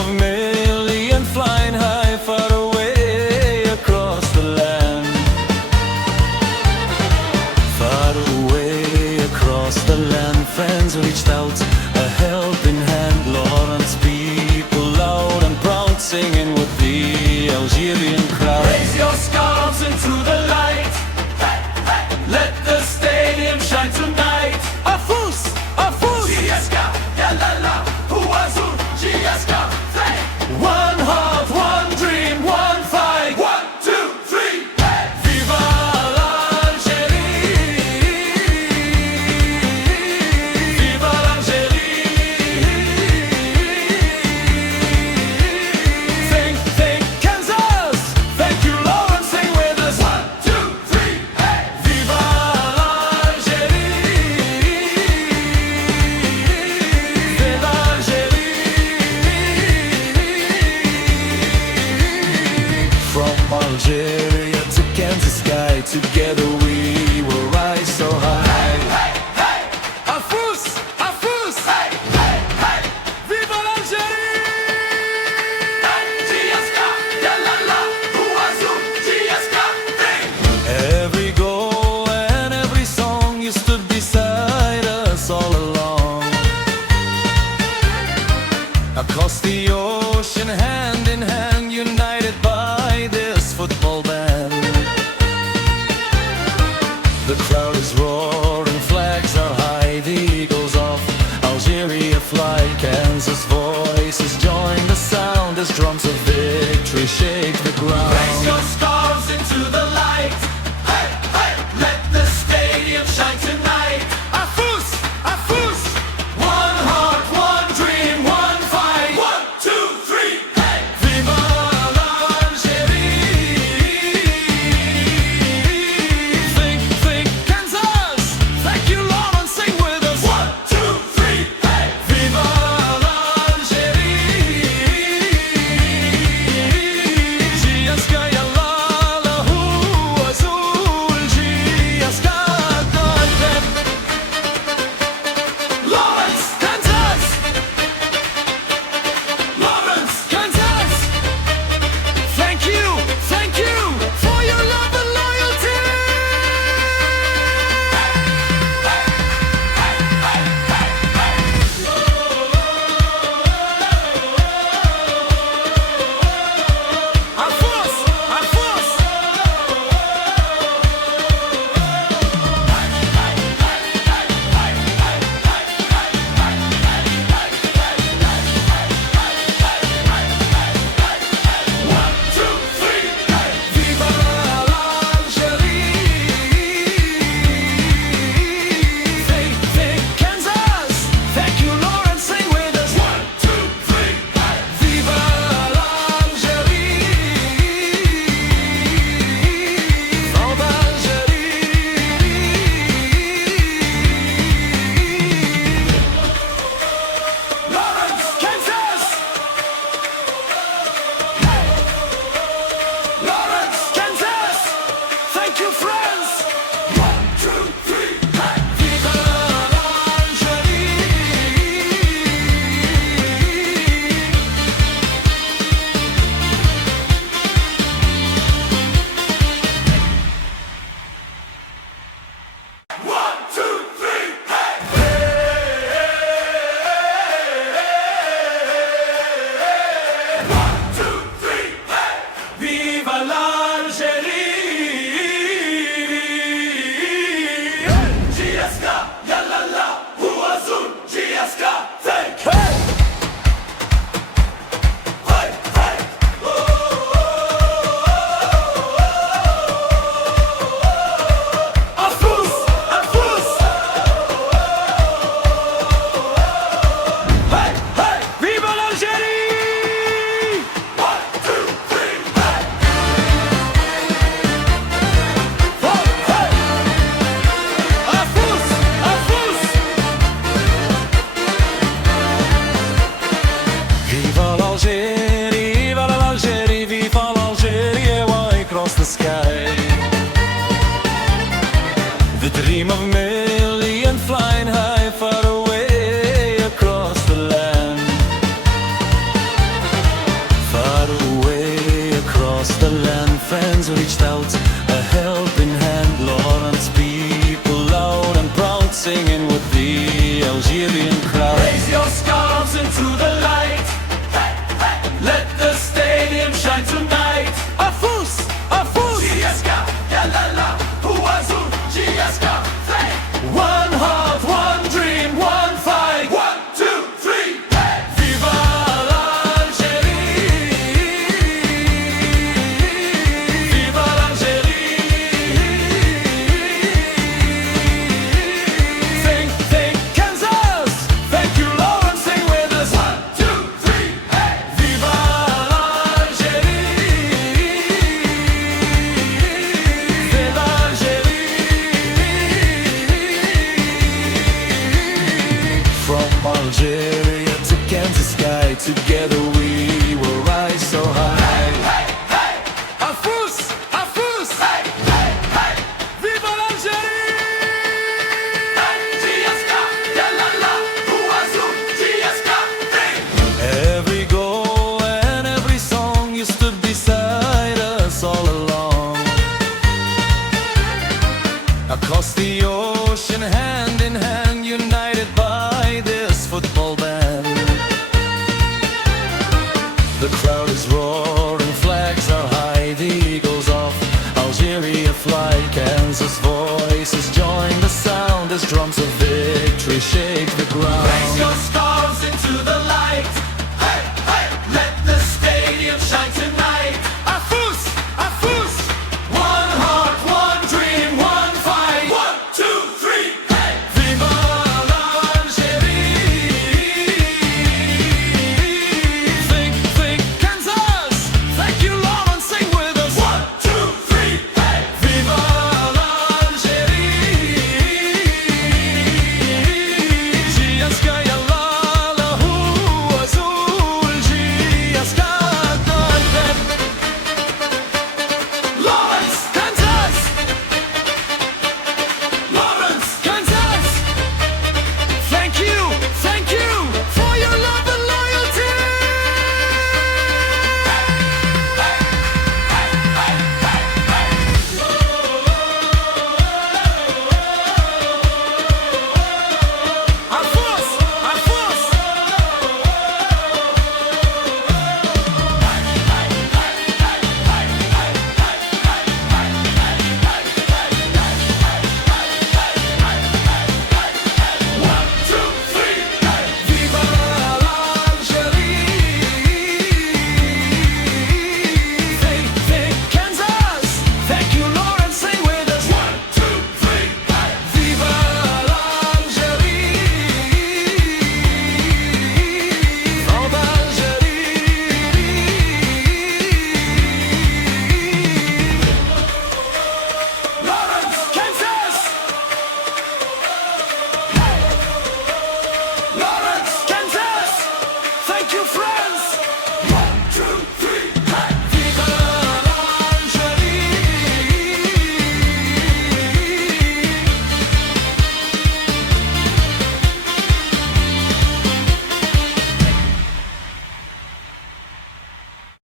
of a million flying high, far away across the land. Far away across the land, friends reached out a helping hand. Lawrence people loud and proud, singing with the Algerian crowd. Raise your scarves into the light, hey, hey. Let the stadium shine tonight. Afous Afous, Giaska, yalala, Huazun, Giaska, thank. One heart, one dream, one fight. 1, 2, 3, hey. Viva l'Algérie, Viva l'Algérie. Thank Kansas, thank you Lawrence, sing with us. 1, 2, 3, hey. Viva l'Algérie, Viva l'Algérie. From Algeria to Kansas sky, together we will rise so high. Hey, hey, Afous Afous, hey, hey, hey. Viva l'Algérie. Giaska, yalala, Huazun, Giaska, thank. Every goal and every song, you stood beside us all along. Across the ocean, hand in hand, united by this football band. The crowd is roaring, flags are high, the eagles of Algeria fly. Kansas voices join the sound as drums of victory shake the ground. Raise your scarves into the light, hey, hey. Let the stadium shine tonight. Afous Afous, One heart, one dream, one fight. 1, 2, 3, hey. Viva l'Algérie. Think Kansas, thank you Lawrence, sing with us. 1, 2, 3, hey. Viva l'Algérie, Giaska yalala, Huazul, Giaska Anthem. Lawrence, Kansas, Lawrence, Kansas, thank you for your love and loyalty. Afous Afous, Viva l'Algérie. Think Kansas, thank you Lawrence, sing with us. 1, 2, 3, hey. Viva l'Algérie, from Algérie. Lawrence, Kansas, Lawrence, Kansas, thank you friends. 1, 2, 3, hey. Viva l'Algérie. One, two, three, hey. One, two, three, hey. Viva l'Algérie. Giaska, yalala, Huazun, Giaska, thank. Hey! Hey, hey. Afous Afous, Hey, hey. Viva l'Algérie. 1, 2, 3, hey. Afous Afous, Viva l'Algérie, viva l'Algérie, viva l'Algerie, way across the sky. The dream of a million flying high, far away across the land. reached out a helping hand. Lawrence people loud and proud, singing with the Algerian crowd. Raise your scarves into the light. Hey, hey. Let the stadium shine tonight. Afous Afous, Giaska, yalala, Huazun, Giaska, play. one heart, one dream, one fight. 1, 2, 3, hey. Viva l'Algérie, viva l'Algérie. Thank Kansas, thank you Lawrence, sing with us. 1, 2, 3, hey. Viva l'Algérie, viva l'Algérie. From Algeria to Kansas sky, together we will rise so high. Hey, hey, Afous Afous, hey, hey, hey. viva l'Algérie. Giaska, yalala, Huazun, Giaska, play. Every goal and every song, you stood beside us all along. Across the ocean, hand in hand, united by this football band. The crowd is roaring, flags are high, the eagles off, Algeria fly, Kansas voices join the sound as drums of victory shake the ground. Raise your